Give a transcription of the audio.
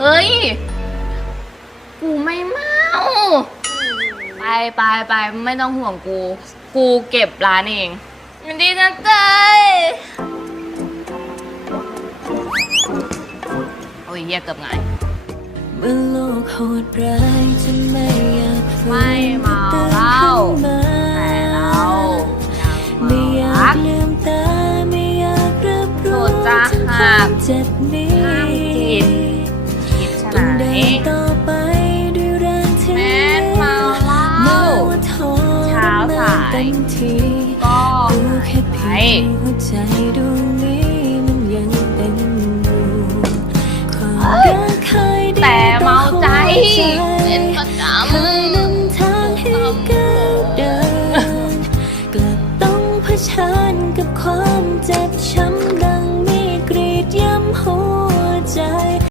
เฮ้ย กูไม่เมา ไปไปไปไม่ต้องห่วงกู กูเก็บร้านเองมันดีนะเต้ยโอ้ยเหี้ยเกือบไงายเมื่อโลกโหดร้ายจนไม่อยากฟื้นไม่เมาเหล้าแต่เรายังไม่เมาอยารักกลืมตาไม่อยากรับรู้โสดจะถึงคหัวากมเจ็บนี้ห้ามกินายก็หายแต่เมาใจเป็นประจำกลับต้องเผชิญกับความ